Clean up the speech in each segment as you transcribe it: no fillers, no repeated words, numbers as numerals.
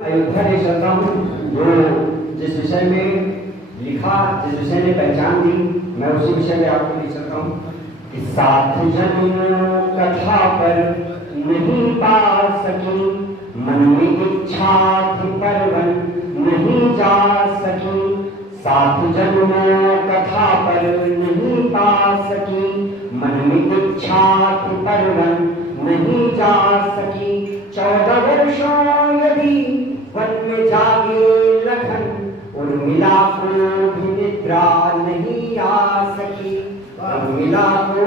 अयोध्या ले चलता हूँ, जो जिस विषय में लिखा, जिस विषय ने पहचान दी, मैं उसी विषय में आपको ले चलता हूँ कि सात जन्मों कथा पर नहीं पा सकी, मन में इच्छा थी पर वन नहीं जा सकी। सात जन्मों कथा पर नहीं पा सकी, मन में इच्छा थी पर वन नहीं जा सकी। 14 वर्षों यदि वन में जागे लखन, उर्मिला को भी निद्रा नहीं आ सकी, उर्मिला को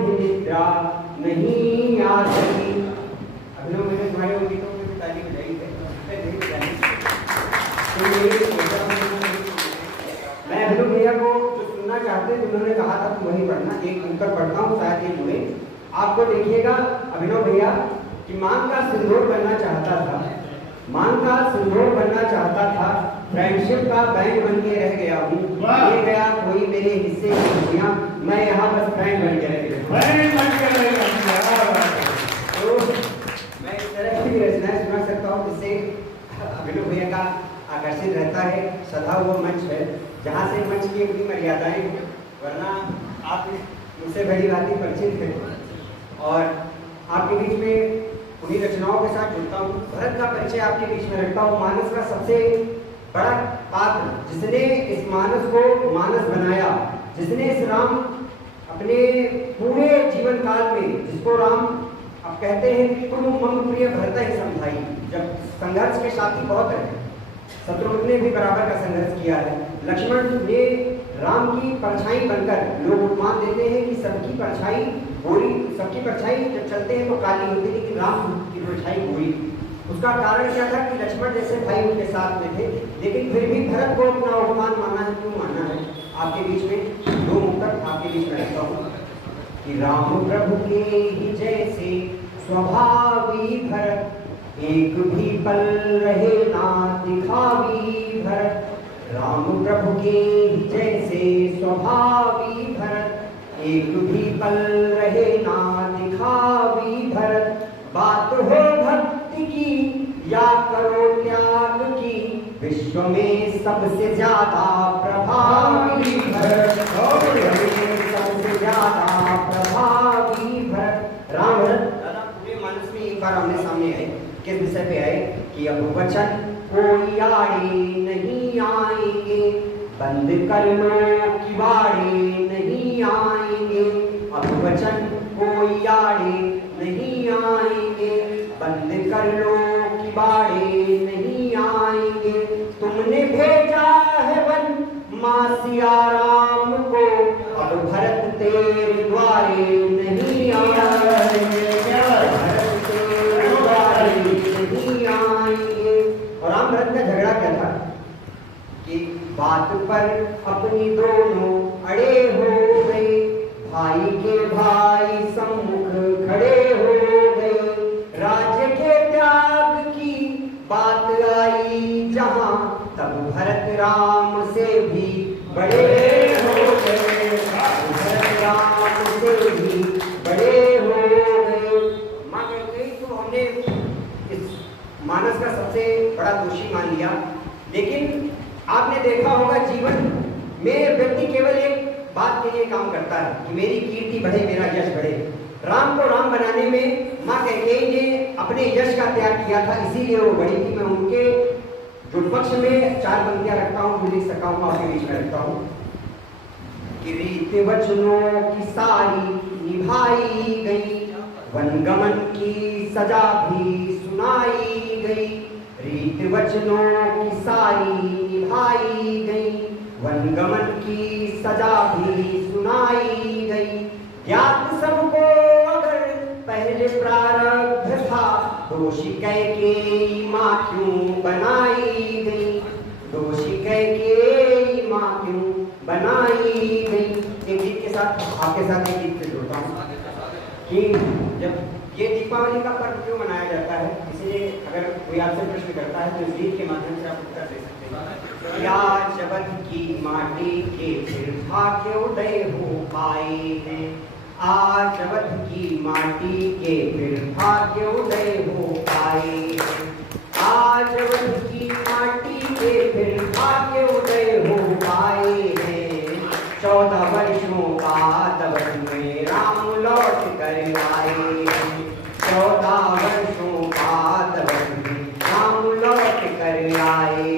भी निद्रा नहीं आ सकी। अब लोग मैंने तुम्हारे गीतों में भी ताली बजाई है, मैं अभिनव भैया को जो सुनना चाहते हैं, उन्होंने कहा था तुम वही पढ़ना, एक अंतर पढ़ता हूँ, शायद ये जुड़े आपको। देखिएगा अभिनव भैया कि मांग का सिंदूर बनना चाहता था, मांग का सिंदूर बनना चाहता था, फ्रेंडशिप का बैंक बन के रह गया हूँ, ये गया कोई मेरे हिस्से की खुशियाँ, मैं यहाँ बस फ्रेंड बन के रह गया। तो मैं इस तरह की रचनाएं सुना सकता हूँ जिससे अभिनव भैया का आकर्षित रहता है। सदा वो मंच है जहाँ से मंच की अपनी मर्यादाएं, वरना आप मुझसे बड़ी बात परिचित है और आपके बीच में उन्हीं रचनाओं के साथ जुड़ता हूँ। भरत का परिचय आपके बीच में रखता हूँ, मानस का सबसे बड़ा पात्र, जिसने इस मानस को मानस बनाया, जिसने इस राम अपने पूरे जीवन काल में, जिसको राम अब कहते हैं कि तुम मम प्रिय भरत ही समझाई। जब संघर्ष के साथी बहुत है, शत्रुघ्न ने भी बराबर का संघर्ष किया है, लक्ष्मण ने राम की परछाई बनकर, लोग उपमान देते हैं कि सबकी परछाई गोरी, सबकी परछाई जब चलते हैं तो काली होती है, लेकिन राम की परछाई गोरी। उसका कारण क्या था कि लक्ष्मण जैसे भाई उनके साथ में थे, लेकिन फिर भी भरत को अपना उपमान मानना है, क्यों मानना है। आपके बीच में दो मुक्तक आपके बीच में रखता हूँ कि राम प्रभु के ही जैसे स्वभावी भरत, एक भी पल रहे ना दिखावी भरत। राम प्रभु के जैसे स्वभावी भरत, एक भी पल रहे ना दिखावी भरत। बात हो भक्ति की या करो त्याग की, विश्व में सबसे ज्यादा प्रभावी भरत, सबसे ज्यादा प्रभावी भरत। राम भरत दादा पूरे मानस में एक बार आमने सामने आए, किस विषय पे आए कि अब वचन कोई आड़े नहीं आएंगे, बंद कर लो किवाड़े नहीं आएंगे। अब वचन कोई आड़े नहीं आएंगे, बंद कर लो किवाड़े नहीं आएंगे। तुमने भेजा है वन माँ सिया राम को, अब भरत तेरे द्वारे नहीं आएंगे, भरत तेरे द्वारे नहीं आएंगे। और राम भरत का झगड़ा क्या था कि बात पर अपनी दोनों अड़े हो गए, भाई के भाई सम्मुख खड़े हो गए। राज्य के त्याग की बात आई जहां, तब भरत राम से भी बड़े हो गए, भरत राम से भी बड़े हो गए। माँ कहते हैं तो हमने इस मानस का सबसे बड़ा दोषी मान लिया, लेकिन आपने देखा होगा जीवन में व्यक्ति केवल एक बात के लिए काम करता है कि मेरी कीर्ति बढ़े, मेरा यश बढ़े। राम को राम बनाने में माँ कैकेयी ने अपने यश का त्याग किया था, इसीलिए वो बड़ी थी। मैं उनके जो पक्ष में 4 पंक्तियां रखता हूँ, जो लिख सका हूँ आपके बीच में रखता हूँ कि रीत वचनों की सारी निभाई गई, वनगमन की सजा भी सुनाई गई। रीत वचनों की सारी निभाई गई, वनगमन की सजा भी सुनाई गई। ज्ञात सबको अगर पहले प्रारब्ध था, दोषी कैकेयी माँ क्यों बनाई गई, दोषी कैकेयी माँ क्यों बनाई गई। एक गीत के साथ आपके साथ एक गीत से जोड़ता हूँ कि जब ये दीपावली का पर्व क्यों मनाया जाता है, इसलिए अगर कोई आपसे प्रश्न करता है तो इस गीत के माध्यम से आप उत्तर दे सकते हैं। या जगत की माटी के फिर भाग्य उदय हो पाए हैं, आज जगत की माटी के फिर भाग्य उदय हो पाए हैं। आज आए। 14 वर्षों बाद राम लौट कर आए।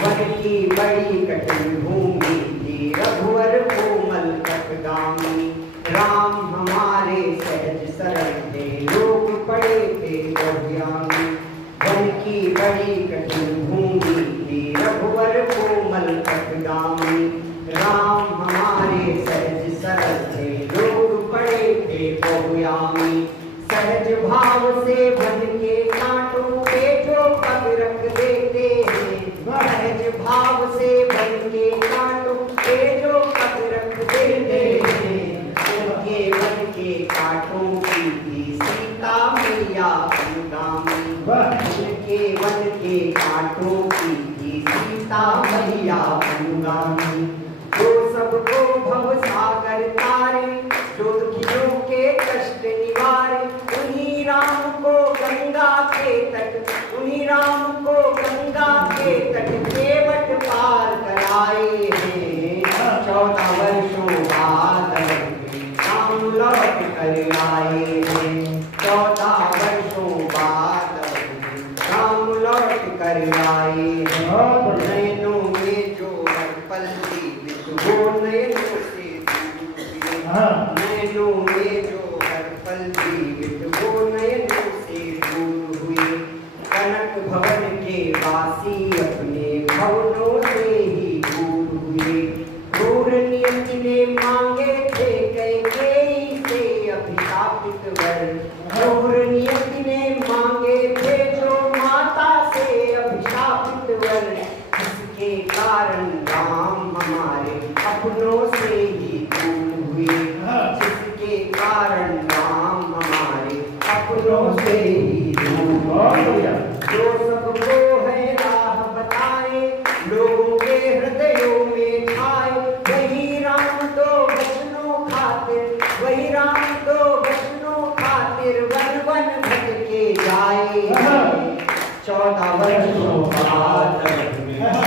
वन की बड़ी कठिन भूमि थी, रघुवर कोमल तपगामी। राम हमारे सहज सरल थे, लोग पड़े थे बहुयामी। वन की बड़ी कठिन भूमि थी, रघुवर कोमल तपगामी। राम हमारे सहज सरल थे, लोग पड़े थे बहुयामी। सहज भाव से वन के कांटों पे जो पग रख देते हैं, सहज भाव से वन के कांटों पे जो पग रख देते हैं, उनके वन के कांटों की भी सीता मैया अनुगामी। उनके वन के कांटों की भी सीता मैया अनुगामी। जो सबको भव सागर तारे, जो दुखियों के कष्ट निवारे, उन्हीं राम को गंगा के तट, उन्हीं राम को गंगा के तट केवट पार कराए हैं। 14 वर्षों बाद राम लौट कर आए हैं। 14 वर्षों बाद राम लौट कर आए हैं। नैनों में जो हर पल जीवित वो नैनों से दूर हुए। नैनों में जो हर पल जीवित वो नैनों से दूर हुए। कनक भवन के वासी अपने भवनों से ही दूर हुए। क्रूर नियति ने मांगे थे कैकेयी से अभिशापित वर। क्रूर नियति ने मांगे थे जो माता से अभिशापित वर। जिसके कारण राम हमारे अपनों से ही दूर हुए। जिसके कारण राम हमारे अपनों से ही दूर हुए। जो सबको है राह बताए, लोगों के हृदयों में छाए, वही राम तो वचनों खातिर, वही राम तो वचनों खातिर वन वन भटके जाए। 14 वर्षों बाद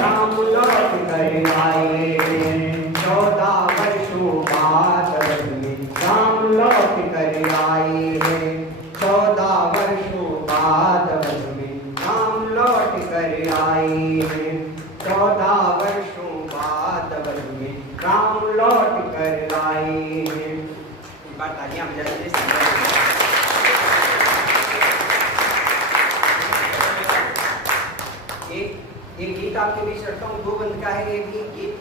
राम लौट कर आए। 14 वर्षों बाद राम लौट कर आए हैं। 14 वर्षों बाद राम लौट कर आए हैं। 14 वर्षों बाद राम लौट कर आए हैं। एक बार तालियां बजा दीजिए। एक गीत आपके बीच रखता हूँ, 2 बंद का है। एक गीत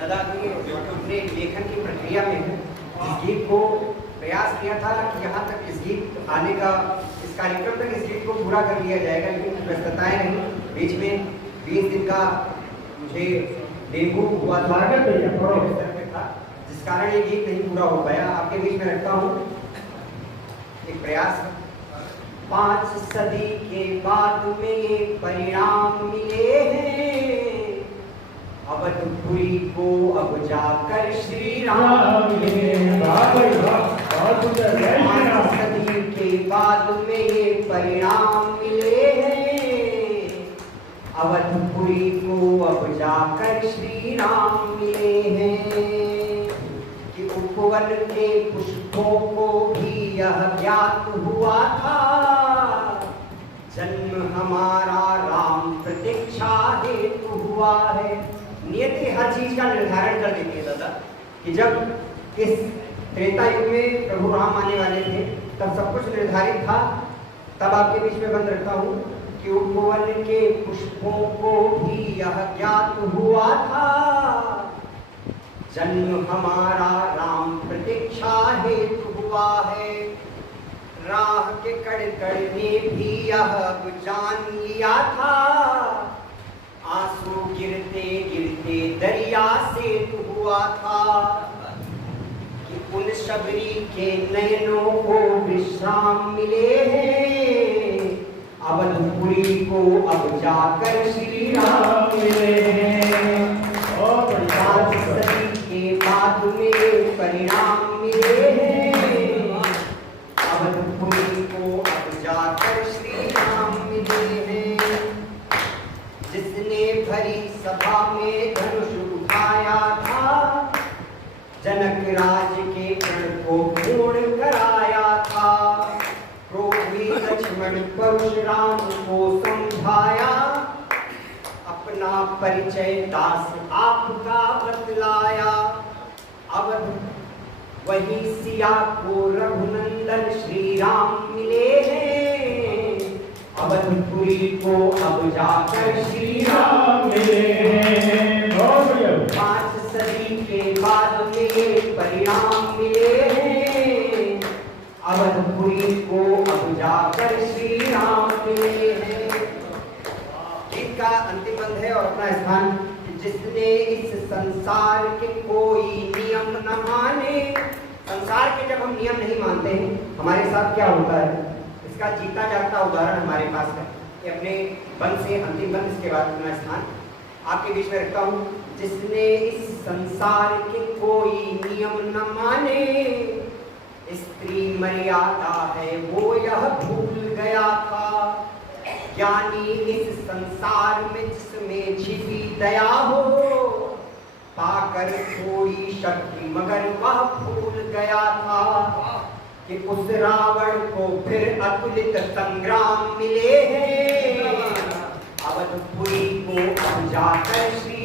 दादा के अपने लेखन की प्रक्रिया में है। इस गीत को प्रयास किया था कि यहाँ तक इस गीत आने का, इस कार्यक्रम तक इस गीत को पूरा कर लिया जाएगा, लेकिन व्यस्तताएं रही। बीच में 20 दिन का मुझे डेंगू हुआ था, जिस कारण ये गीत नहीं पूरा हो पाया। आपके बीच में रखता हूँ एक प्रयास। 5 सदी के बाद में ये परिणाम मिले हैं, अवधपुरी को अब जाकर श्री राम मिले। 5 सदी के बाद में ये परिणाम मिले हैं, अवधपुरी को अब जाकर श्री राम मिले हैं। कि उपवन के पुष्पों को भी यह ज्ञात हुआ था, जन्म हमारा राम प्रतीक्षा हेतु हुआ है। नियति हर चीज का निर्धारण कर देती है दादा, कि जब इस त्रेता युग में प्रभु राम आने वाले थे तब सब कुछ निर्धारित था। तब आपके बीच में बंद रखता हूँ कि उपवन के पुष्पों को भी यह ज्ञात हुआ था, जन्म हमारा राम प्रतीक्षा हेतु हुआ है। राह के कड़ कड़ में भी यह जान लिया था, आंसू गिरते गिरते दरिया से हुआ था। कि उन शबरी के नयनों को विश्राम मिले हैं, अवधपुरी को अब जाकर श्री राम मिले हैं। और 5 सदी के बाद में परिणाम मिले हैं, अवधपुरी को अब जाकर श्री राम मिले हैं। जिसने भरी सभा में धनुष उठाया था, जनक राज के प्रण को पूर्ण कराया था। लक्ष्मण परशुराम को समझाया, अपना परिचय दास आपका बतलाया। अवध वही सिया को रघुनंदन श्री राम मिले हैं, अवधपुरी को अब जाकर श्री राम मिले हैं। 5 सदी के बाद में परिणाम मिले हैं, अवधपुरी को अब जाकर श्री राम मिले हैं। गीत का अंतिम बंद है और अपना स्थान, जिसने इस संसार के कोई नियम न माने। संसार के जब हम नियम नहीं मानते हैं हमारे साथ क्या होता है, इसका जीता जागता उदाहरण हमारे पास है। ये अपने बंद से अंतिम बंद, इसके बाद अपना स्थान आपके बीच में रखता हूँ। जिसने इस संसार के कोई नियम न माने, स्त्री मर्यादा है वो यह भूल गया था। ज्ञानी इस संसार में जिसमें छिपी दया हो, पाकर थोड़ी शक्ति मगर वह भूल गया था कि उस रावण को फिर अतुलित संग्राम मिले हैं, अवधपुरी को अब जाकर श्री